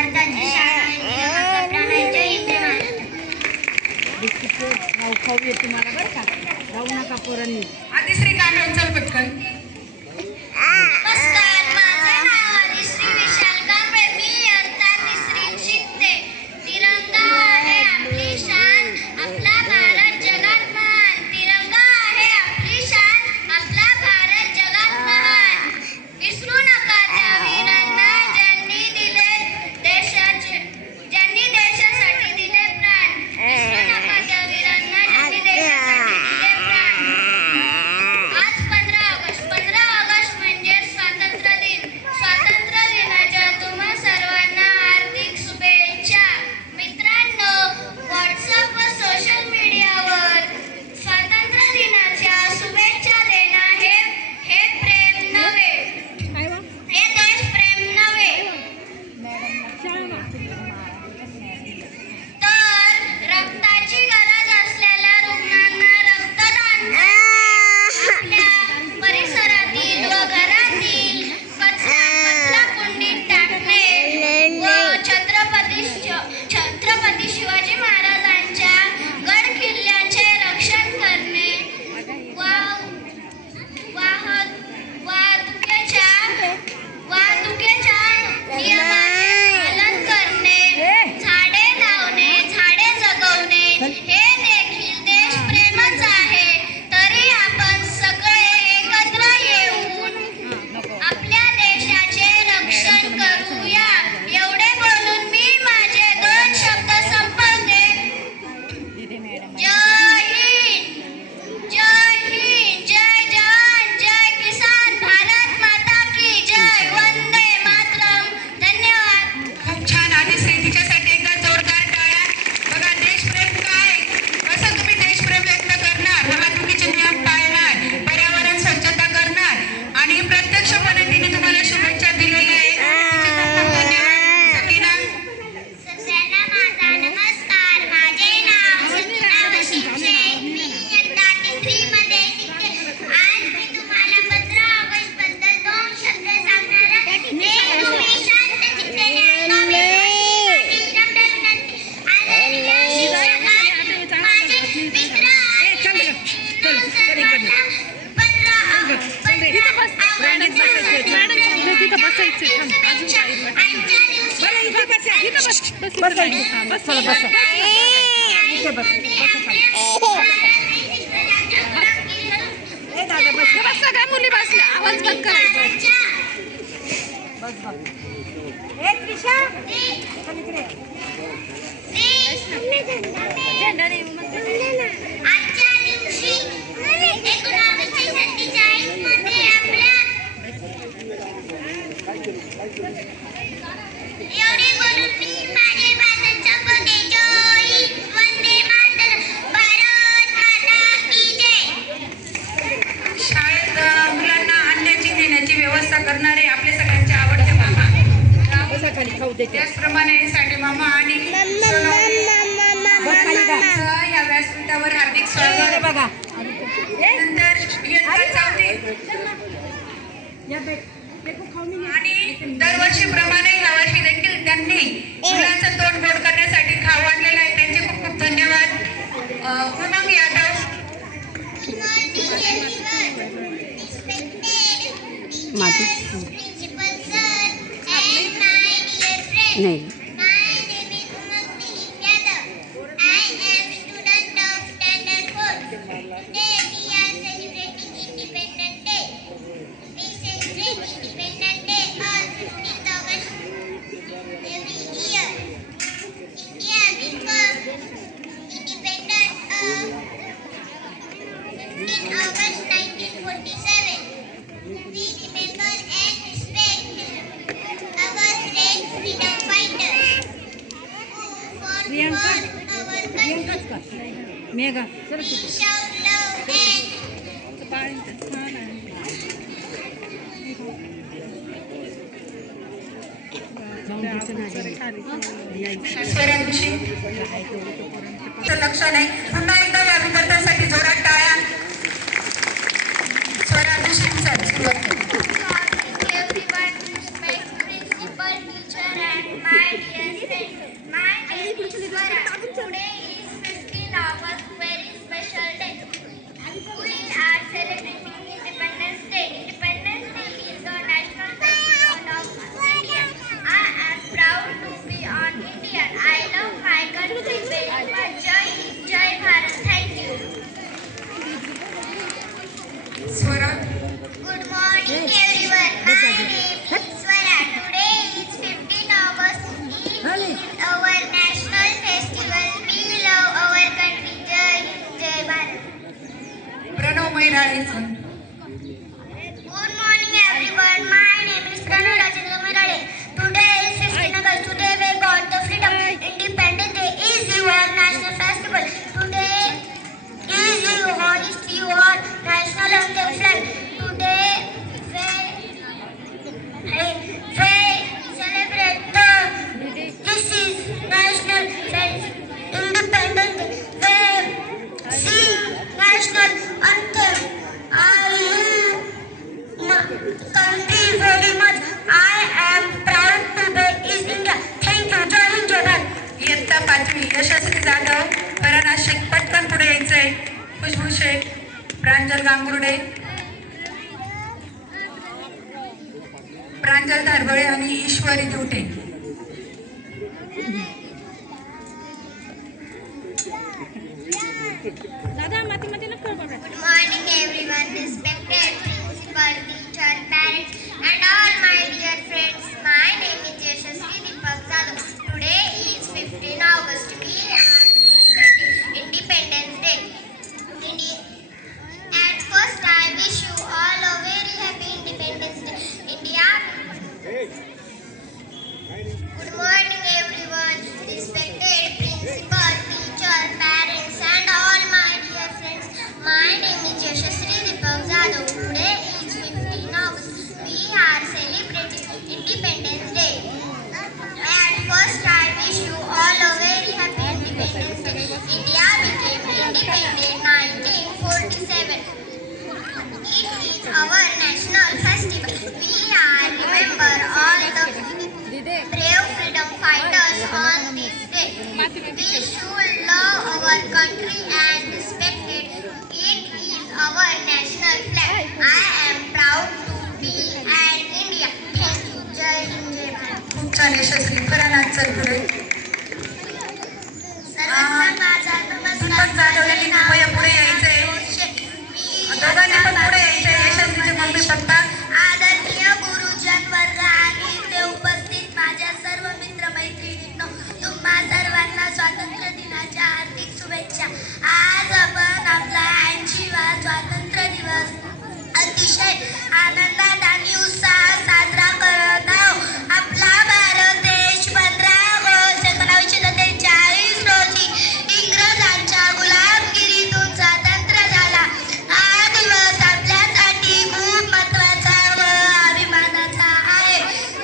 भारताची शाळा आहे माझा प्राण आहे. जय हिंद महाराष्ट्र. नाव खाऊ येते मला बरं का, जाऊ नका पोरांनी. आदिश्री कांबळे चल पटकन. नमस्कार, माझे नाव आदिश्री विशाल कांबळे. मी इयत्ता तिसरीत शिकते. तिरंगा आहे आपली शान, आपला भारत जगात महान. तिरंगा आहे आपली शान, आपला भारत जगात महान. विसरू नका त्या वीरांना ज्यांनी देशासाठी दिले प्राण. विसरू नका त्या वीरांना ज्यांनी देशासाठी दिले प्राण. आज 15 ऑगस्ट म्हणजे स्वातंत्र्य दिन. स्वातंत्र्य दिनाच्या तुम्हा सर्वांना हार्दिक शुभेच्छा. मित्रांनो, व्हॉट्सअप व सोशल मीडियावर स्वातंत्र्य दिनाच्या शुभेच्छा देणं हे प्रेम नव्हे, हे देशप्रेम नव्हे, तर रक्ताची गरज असलेल्या रुग्णांना रक्तदान करणे, आपल्या परिसरातील व घरातील कचरा कुंडीत टाकणे व छत्रपती शिवाजी महाराजांच्या गड किल्ल्यांचे रक्षण करणे, वाहतुकीच्या नियमांचे पालन करणे, झाडे लावणे, झाडे जगवणे हे देखील देशप्रेमच आहे. तरी आपण सगळे एकत्र येऊन आपल्या देशाचे रक्षण करूया. एवढे बोलून मी माझे 2 शब्द संपवते. जय हिंद, जय हिंद, जय जवान, जय किसान, भारत माता की जय, वंदे मातरम. धन्यवाद. खूप छान आदिश्री, तिच्यासाठी एकदा जोरदार टाळ्या. बघा, देशप्रेम काय, कसं तुम्ही देशप्रेम व्यक्त करणार, वाहतुकीचे नियम पाळणार, पर्यावरण स्वच्छता करणार आणि प्रत्यक्षपणे तिने तुम्हाला शुभेच्छा दिलेल्या आहेत. तिचे खूप खूप धन्यवाद. सकीना. सगळ्यांना माझा नमस्कार. माझे नाव सकीना वसीम शेख. मी इयत्ता 3री मध्ये शिकते. आज मी तुम्हाला 15 ऑगस्ट बद्दल 2 शब्द सांगणार आहे. ते तुम्ही शांत चित्ताने ऐकावे अशी माझी नम्र विनंती. आदरणीय शिक्षक, माझे मित्र आणि सर्वांना 15 ऑगस्ट सगळ्या मुली बसल्या, आवाज बंद करायचा. आजच्या दिवशी 1947 मध्ये आपल्या एवढे बोलून मी माझे भाषण संपवते. जय हिंद, वंदे मातरम, भारत माता की जय. शाळेत मुलांना आणण्याची नेण्याची व्यवस्था करणारे आपले सगळ्यांचे आवडते मामा, त्याचप्रमाणे साठी मामा आणि या व्यासपीठावर हार्दिक स्वागत. बघा, नंतर इयत्ता 4 आणि दरवर्षीप्रमाणे यावर्षी देखील त्यांनी मुलांचं तोंड गोड करण्यासाठी खाऊ आणलेलं आहे. त्यांचे खूप खूप धन्यवाद. उमंग यादव. नाही August 1947. We remember and respect our great freedom fighters who fought for our country. Megha We shout love and लक्ष नाही. पुन्हा एकदा या विद्यार्थ्यांसाठी जोरात टाळ्या. everyone respect principal, teacher and my dear मैराळे. Good morning everyone. My name is Pranu Rajendra Merale. Today is 15 August. Today we got the freedom. Independence Day is your national festival. Today is your honesty, your national anthem flag. Today we celebrate this is national independence day. We sing national anthem. I country very much. I am proud to be is India. Thank you. Jai Hind, Jai Bharat. इयत्ता 5वी यशस्वी जाधव, पराना शेख पटकन पुढे यायचंय. खुशबू शेख, प्रांजल गांगुर्डे, प्रांजल धारबळे आणि ईश्वरी धुटे. दादा माती नको करू. Good morning everyone. Respected principal, teacher, parents and all my dear friends. My name is Yashasvi Deepak Jadhav. Today is 15 August. We are celebrating Independence Day. At first I wish you all a very happy Independence Day. India. Good morning everyone. Respected principal, teacher, parents and all my dear friends. My name is Yashasvi Deepak Jadhav. Today is 15 August. We are celebrating Independence Day. At first I wish you all a very happy Independence Day. India became independent in 1947. It is our national festival. We are remember all the brave freedom fighters on this day. We should love our country and respect it. It is our national flag. I am proud to be an Indian. Thank you. Jai Hind, Jai Bharat. खूप छान यशस्वी. पराना चल पुढे. सर्वांना माझा नमस्कार. दीपक जाधव यांनी कृपया पुढे यायचंय. दोघांनी पण पुढे यायचंय. यशस्वीचे मम्मी पप्पा. आदरणीय गुरुजन वर्ग आणि इथे उपस्थित माझ्या सर्व मित्र मैत्रिणींनो, तुम्हा सर्वांना स्वातंत्र्य दिनाच्या हार्दिक शुभेच्छा. आज आपण आपला 80वा स्वातंत्र्य दिवस अतिशय आनंदात आणि उत्साहात साजरा करत आहोत. आपला भारत देश 15 ऑगस्ट 1947 रोजी इंग्रजांच्या गुलामगिरीतून स्वतंत्र झाला. हा दिवस आपल्यासाठी खूप महत्त्वाचा व अभिमानाचा आहे.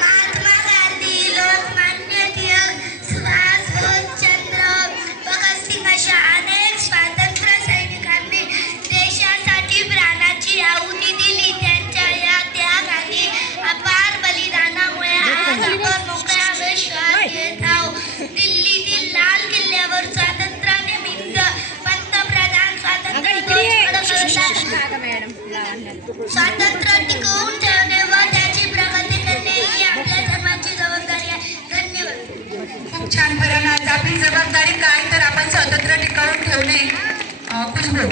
महात्मा गांधी, लोकमान्य टिळक, सुभाषचंद्र भगतसिंग अशा अनेक स्वातंत्र्य सैनिकांनी देशासाठी प्राणाची आहुती दिली. त्यांच्या या त्याग आणि अपार बलिदानामुळे आज आपण मोकळ्या हवेत श्वास घेत आहोत. दिल्लीतील लाल किल्ल्यावर स्वातंत्र्यानिमित्त पंतप्रधान स्वातंत्र्य ध्वज फडकवतात. स्वातंत्र्य टिकवून ठेवणे व त्याची प्रगती करणे ही आपल्या सर्वांची जबाबदारी आहे. धन्यवाद. खूप छान. पराना आज आपली जबाबदारी काय, तर आपण स्वातंत्र्य टिकवून ठेवणे. Khushboo.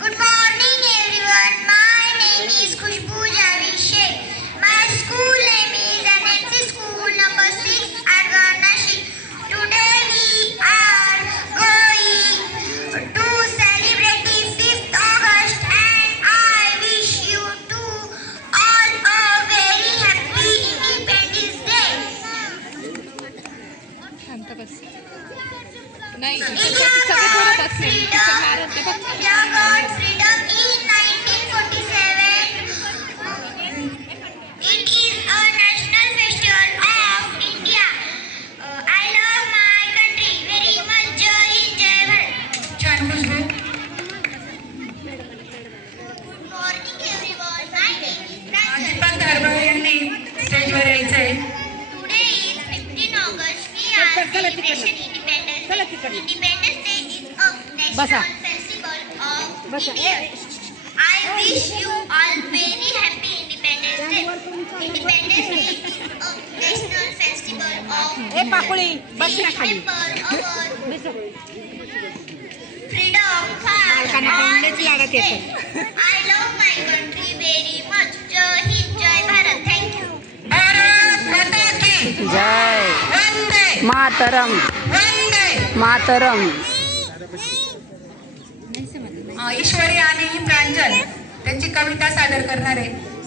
Good morning everyone. My name is Khushbu Javed Sheikh. My school name is NNC School number 6 at Nashik. Today we are going to celebrate the 5th August and I wish you to all a very happy Independence Day. शांत बस. नाही India got freedom. India got freedom in 1947. It is a national festival of India. I love my country very much. Jai Hind, Jai Bharat. छान Khushboo. Good morning everyone. My name is Pranjal. Deepak धारबळे यांनी स्टेजवर यायचंय. Today is 15 August. We are celebrating Independence Day. Independence Day is a national festival of India. I wish you all very happy Independence Day. Independence Day is a national festival of ए पाकुळी बस ना खाली. remember our freedom fight बालकांना on लयच this लागत day. येतं. I love my country very much. Jai Hind, Jai Bharat. Thank you. Bharat माता की जय वंदे मातरम वंदे. मातरम. ईश्वरी आणि प्रांजल त्यांची कविता सादर करणार आहे.